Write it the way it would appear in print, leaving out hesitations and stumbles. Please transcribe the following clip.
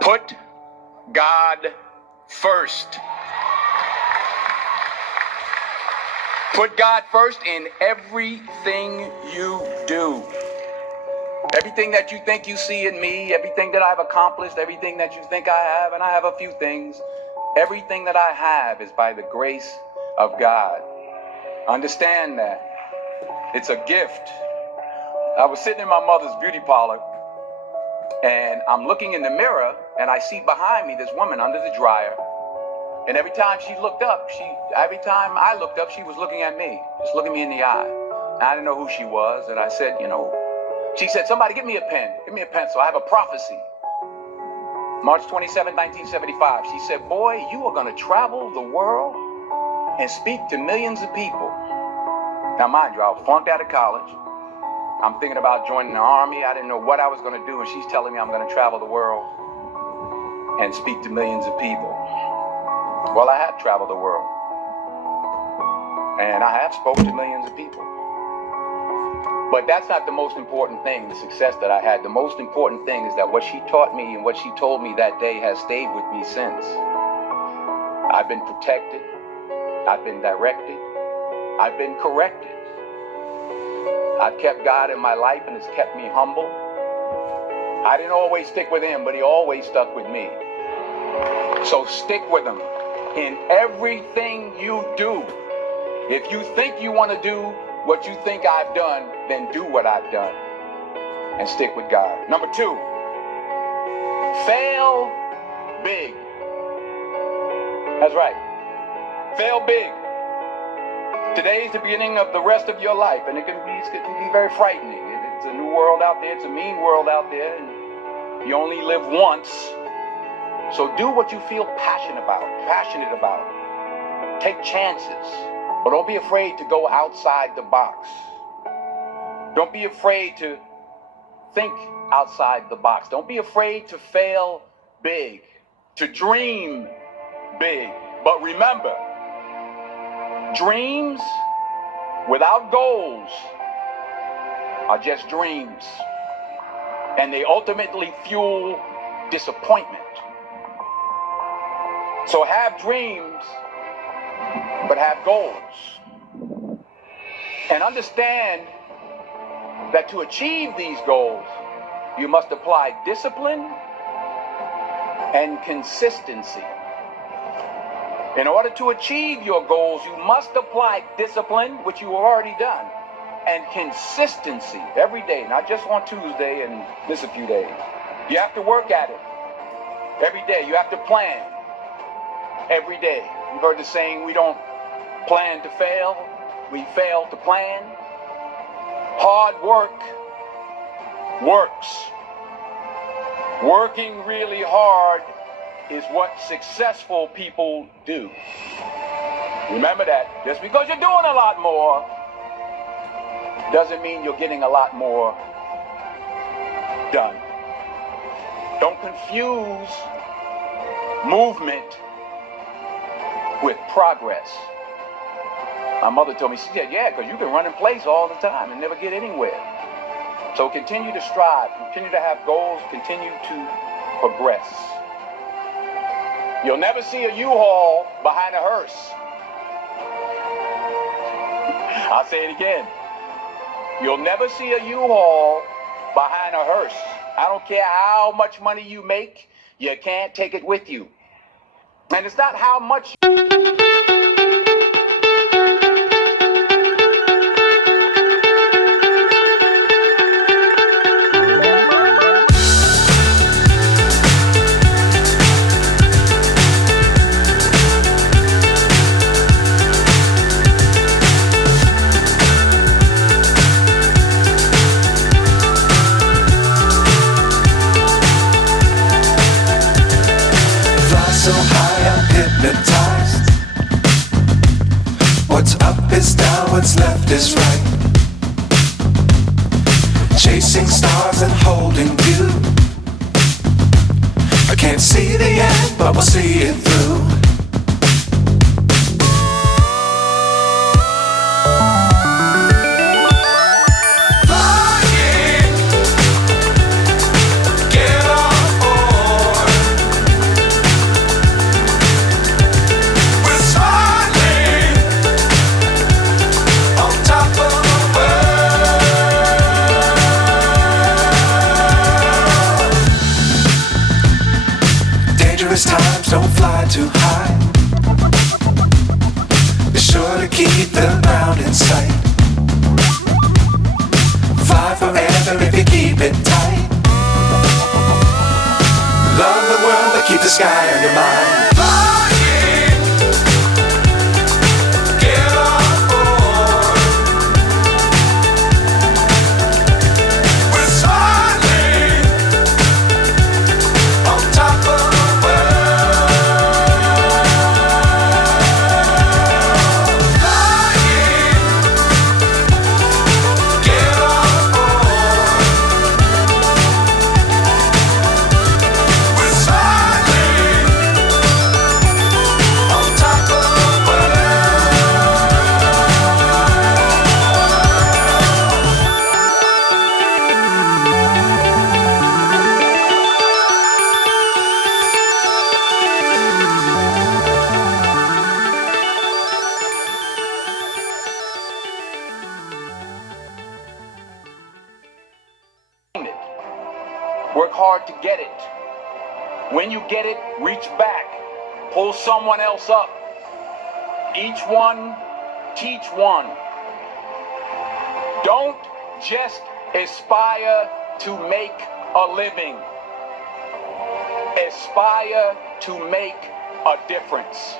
Put God first. Put God first in everything you do. Everything that you think you see in me, everything that I've accomplished, everything that you think I have, and I have a few things, everything that I have is by the grace of God. Understand that. It's a gift. I was sitting in my mother's beauty parlor, and I'm looking in the mirror, and I see behind me this woman under the dryer. And every time she looked up, every time I looked up, she was looking at me, just looking me in the eye. And I didn't know who she was, and I said, she said, somebody give me a pen. Give me a pencil. I have a prophecy. March 27, 1975. She said, boy, you are going to travel the world and speak to millions of people. Now, mind you, I was flunked out of college. I'm thinking about joining the army. I didn't know what I was going to do, and she's telling me I'm going to travel the world and speak to millions of people. Well, I have traveled the world, and I have spoken to millions of people. But that's not the most important thing, the success that I had. The most important thing is that what she taught me and what she told me that day has stayed with me since. I've been protected. I've been directed. I've been corrected. I've kept God in my life, and it's kept me humble. I didn't always stick with him, but he always stuck with me. So stick with him in everything you do. If you think you want to do what you think I've done, then do what I've done and stick with God. Number 2, fail big. That's right. Fail big. Today's the beginning of the rest of your life, and it can be very frightening. It's a new world out there. It's a mean world out there, and you only live once. So do what you feel passionate about. Take chances, but don't be afraid to go outside the box. Don't be afraid to think outside the box. Don't be afraid to fail big, to dream big. But remember, dreams without goals are just dreams, and they ultimately fuel disappointment. So have dreams, but have goals. And understand that to achieve these goals, you must apply discipline and consistency. In order to achieve your goals, you must apply discipline, which you have already done, and consistency every day, not just on Tuesday and miss a few days. You have to work at it every day. You have to plan every day. You've heard the saying, we don't plan to fail, we fail to plan. Hard work works. Working really hard is what successful people do. Remember that. Just because you're doing a lot more doesn't mean you're getting a lot more done. Don't confuse movement with progress. My mother told me, she said, yeah, because you can run in place all the time and never get anywhere. So continue to strive, continue to have goals, continue to progress. You'll never see a U-Haul behind a hearse. I'll say it again. You'll never see a U-Haul behind a hearse. I don't care how much money you make, you can't take it with you. And it's not how much. So high I'm hypnotized. What's up is down, what's left is right. Chasing stars and holding you. I can't see the end, but we'll see it through. Flying, get on board. clouds don't fly too high. Be sure to keep the ground in sight. Fly forever if you keep it tight. Love the world but keep the sky on your mind. Work hard to get it. When you get it, reach back. Pull someone else up. Each one, teach one. Don't just aspire to make a living. Aspire to make a difference.